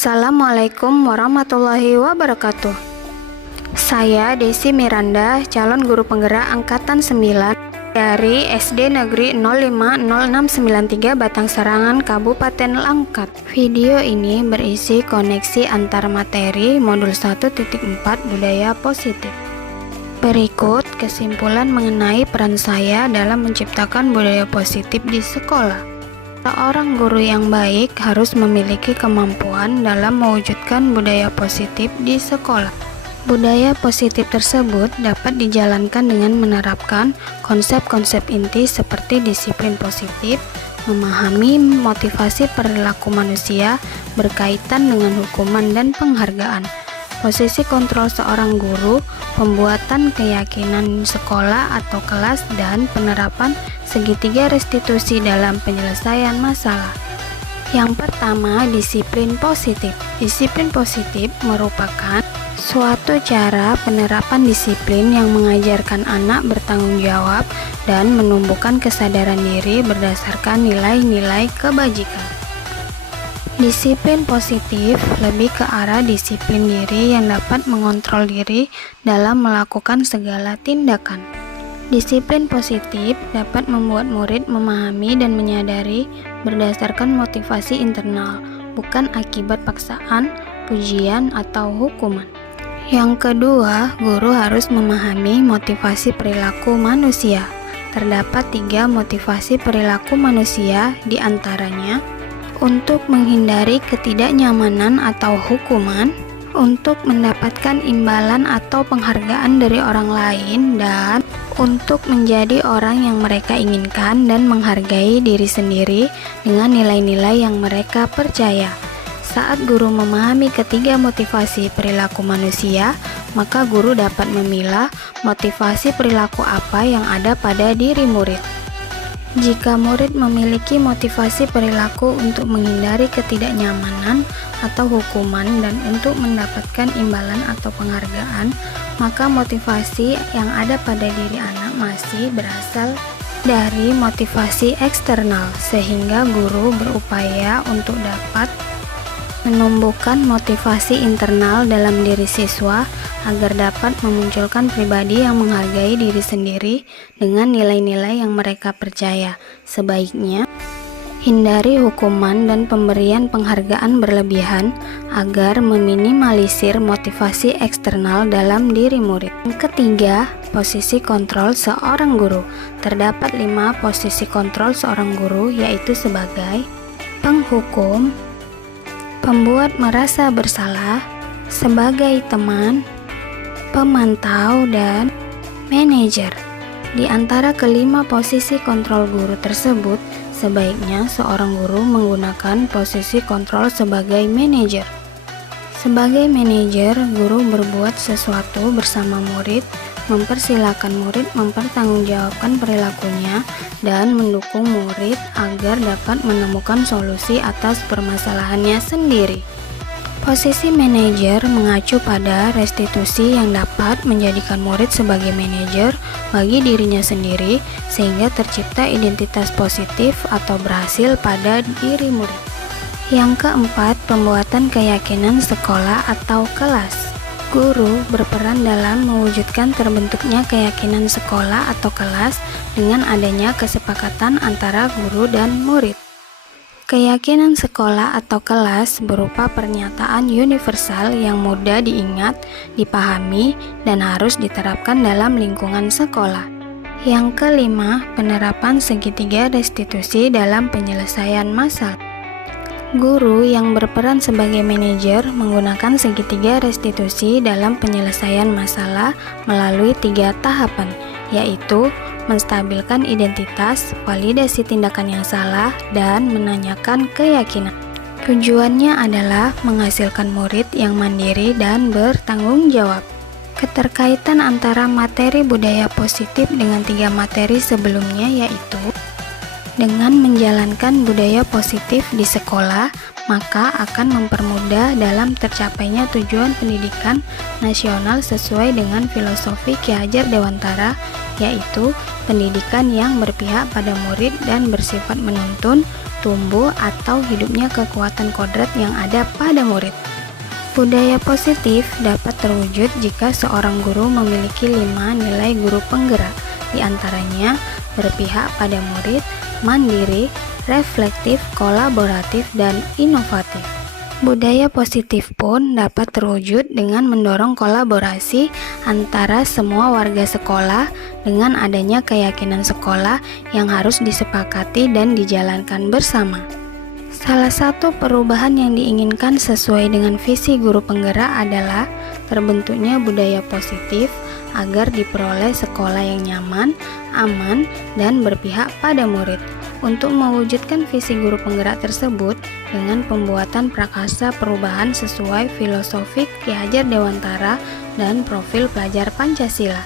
Assalamualaikum warahmatullahi wabarakatuh. Saya Desi Miranda, calon guru penggerak angkatan 9 dari SD Negeri 050693 Batang Sarangan, Kabupaten Langkat. Video ini berisi koneksi antar materi modul 1.4 Budaya Positif. Berikut kesimpulan mengenai peran saya dalam menciptakan budaya positif di sekolah. Seorang guru yang baik harus memiliki kemampuan dalam mewujudkan budaya positif di sekolah. Budaya positif tersebut dapat dijalankan dengan menerapkan konsep-konsep inti seperti disiplin positif, memahami motivasi perilaku manusia berkaitan dengan hukuman dan penghargaan, posisi kontrol seorang guru, pembuatan keyakinan sekolah atau kelas, dan penerapan segitiga restitusi dalam penyelesaian masalah. Yang pertama, disiplin positif. Disiplin positif merupakan suatu cara penerapan disiplin yang mengajarkan anak bertanggung jawab dan menumbuhkan kesadaran diri berdasarkan nilai-nilai kebajikan. Disiplin positif lebih ke arah disiplin diri yang dapat mengontrol diri dalam melakukan segala tindakan. Disiplin positif dapat membuat murid memahami dan menyadari berdasarkan motivasi internal, bukan akibat paksaan, pujian, atau hukuman. Yang kedua, guru harus memahami motivasi perilaku manusia. Terdapat 3 motivasi perilaku manusia, diantaranya untuk menghindari ketidaknyamanan atau hukuman, untuk mendapatkan imbalan atau penghargaan dari orang lain, dan untuk menjadi orang yang mereka inginkan dan menghargai diri sendiri dengan nilai-nilai yang mereka percaya. Saat guru memahami ketiga motivasi perilaku manusia, maka guru dapat memilah motivasi perilaku apa yang ada pada diri murid. Jika murid memiliki motivasi perilaku untuk menghindari ketidaknyamanan atau hukuman dan untuk mendapatkan imbalan atau penghargaan, maka motivasi yang ada pada diri anak masih berasal dari motivasi eksternal, sehingga guru berupaya untuk dapat menumbuhkan motivasi internal dalam diri siswa agar dapat memunculkan pribadi yang menghargai diri sendiri dengan nilai-nilai yang mereka percaya. Sebaiknya hindari hukuman dan pemberian penghargaan berlebihan agar meminimalisir motivasi eksternal dalam diri murid. Yang ketiga, posisi kontrol seorang guru. Terdapat 5 posisi kontrol seorang guru, yaitu sebagai penghukum, pembuat merasa bersalah, sebagai teman, pemantau, dan manajer. Di antara kelima posisi kontrol guru tersebut, sebaiknya seorang guru menggunakan posisi kontrol sebagai manajer. Sebagai manajer, guru berbuat sesuatu bersama murid, mempersilahkan murid mempertanggungjawabkan perilakunya, dan mendukung murid agar dapat menemukan solusi atas permasalahannya sendiri. Posisi manajer mengacu pada restitusi yang dapat menjadikan murid sebagai manajer bagi dirinya sendiri, sehingga tercipta identitas positif atau berhasil pada diri murid. Yang keempat, pembuatan keyakinan sekolah atau kelas. Guru berperan dalam mewujudkan terbentuknya keyakinan sekolah atau kelas dengan adanya kesepakatan antara guru dan murid. Keyakinan sekolah atau kelas berupa pernyataan universal yang mudah diingat, dipahami, dan harus diterapkan dalam lingkungan sekolah. Yang kelima, penerapan segitiga restitusi dalam penyelesaian masalah. Guru yang berperan sebagai manajer menggunakan segitiga restitusi dalam penyelesaian masalah melalui 3 tahapan, yaitu menstabilkan identitas, validasi tindakan yang salah, dan menanyakan keyakinan. Tujuannya adalah menghasilkan murid yang mandiri dan bertanggung jawab. Keterkaitan antara materi budaya positif dengan 3 materi sebelumnya, yaitu dengan menjalankan budaya positif di sekolah, maka akan mempermudah dalam tercapainya tujuan pendidikan nasional sesuai dengan filosofi Ki Hajar Dewantara, yaitu pendidikan yang berpihak pada murid dan bersifat menuntun, tumbuh atau hidupnya kekuatan kodrat yang ada pada murid. Budaya positif dapat terwujud jika seorang guru memiliki 5 nilai guru penggerak, di antaranya berpihak pada murid, mandiri, reflektif, kolaboratif, dan inovatif. Budaya positif pun dapat terwujud dengan mendorong kolaborasi antara semua warga sekolah dengan adanya keyakinan sekolah yang harus disepakati dan dijalankan bersama. Salah satu perubahan yang diinginkan sesuai dengan visi guru penggerak adalah terbentuknya budaya positif agar diperoleh sekolah yang nyaman, aman, dan berpihak pada murid. Untuk mewujudkan visi guru penggerak tersebut dengan pembuatan prakarsa perubahan sesuai filosofi Ki Hajar Dewantara dan profil pelajar Pancasila.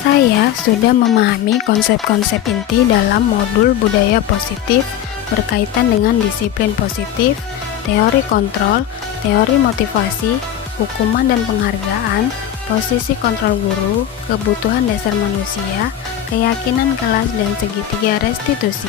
Saya sudah memahami konsep-konsep inti dalam modul budaya positif berkaitan dengan disiplin positif, teori kontrol, teori motivasi, hukuman dan penghargaan, posisi kontrol guru, kebutuhan dasar manusia, keyakinan kelas, dan segitiga restitusi.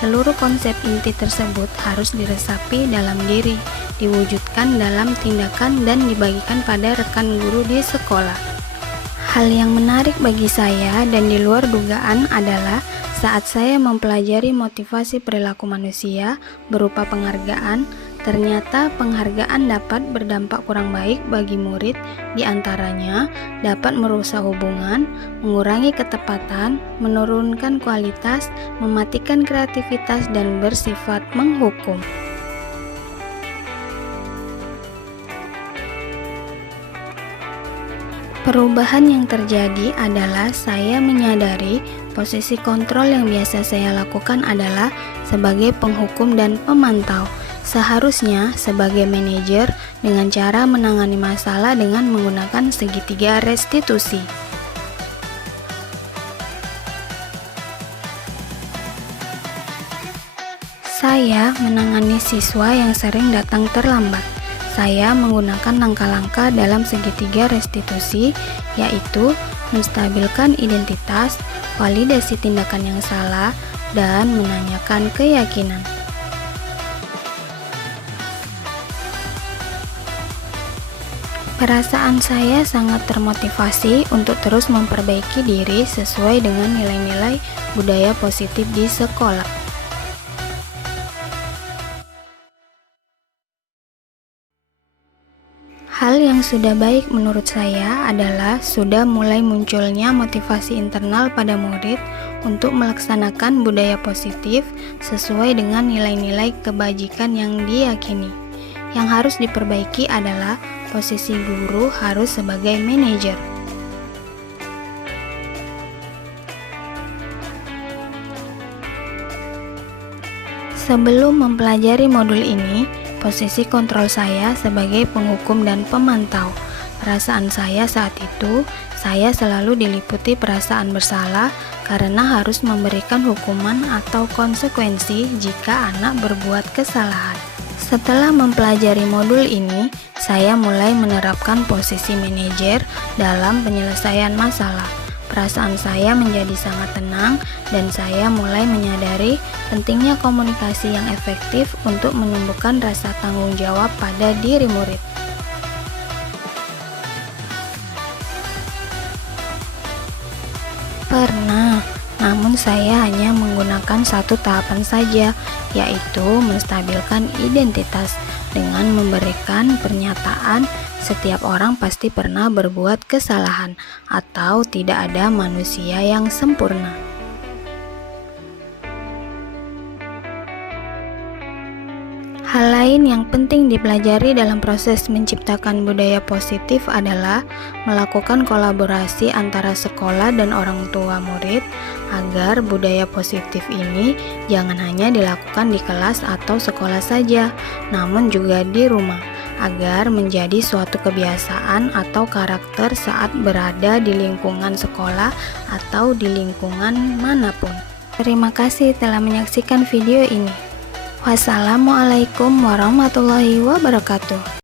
Seluruh konsep inti tersebut harus diresapi dalam diri, diwujudkan dalam tindakan, dan dibagikan pada rekan guru di sekolah. Hal yang menarik bagi saya dan di luar dugaan adalah saat saya mempelajari motivasi perilaku manusia berupa penghargaan, ternyata penghargaan dapat berdampak kurang baik bagi murid, diantaranya dapat merusak hubungan, mengurangi ketepatan, menurunkan kualitas, mematikan kreativitas, dan bersifat menghukum. Perubahan yang terjadi adalah saya menyadari posisi kontrol yang biasa saya lakukan adalah sebagai penghukum dan pemantau. Seharusnya sebagai manajer dengan cara menangani masalah dengan menggunakan segitiga restitusi. Saya menangani siswa yang sering datang terlambat. Saya menggunakan langkah-langkah dalam segitiga restitusi, yaitu menstabilkan identitas, validasi tindakan yang salah, dan menanyakan keyakinan. Perasaan saya sangat termotivasi untuk terus memperbaiki diri sesuai dengan nilai-nilai budaya positif di sekolah. Hal yang sudah baik menurut saya adalah sudah mulai munculnya motivasi internal pada murid untuk melaksanakan budaya positif sesuai dengan nilai-nilai kebajikan yang diyakini. Yang harus diperbaiki adalah posisi guru harus sebagai manajer. Sebelum mempelajari modul ini, posisi kontrol saya sebagai penghukum dan pemantau. Perasaan saya saat itu, saya selalu diliputi perasaan bersalah karena harus memberikan hukuman atau konsekuensi jika anak berbuat kesalahan. Setelah mempelajari modul ini, saya mulai menerapkan posisi manajer dalam penyelesaian masalah. Perasaan saya menjadi sangat tenang dan saya mulai menyadari pentingnya komunikasi yang efektif untuk menumbuhkan rasa tanggung jawab pada diri murid. Pernah, namun saya hanya menggunakan satu tahapan saja, yaitu menstabilkan identitas dengan memberikan pernyataan setiap orang pasti pernah berbuat kesalahan atau tidak ada manusia yang sempurna. Hal lain yang penting dipelajari dalam proses menciptakan budaya positif adalah melakukan kolaborasi antara sekolah dan orang tua murid agar budaya positif ini jangan hanya dilakukan di kelas atau sekolah saja, namun juga di rumah, agar menjadi suatu kebiasaan atau karakter saat berada di lingkungan sekolah atau di lingkungan manapun. Terima kasih telah menyaksikan video ini. Wassalamualaikum warahmatullahi wabarakatuh.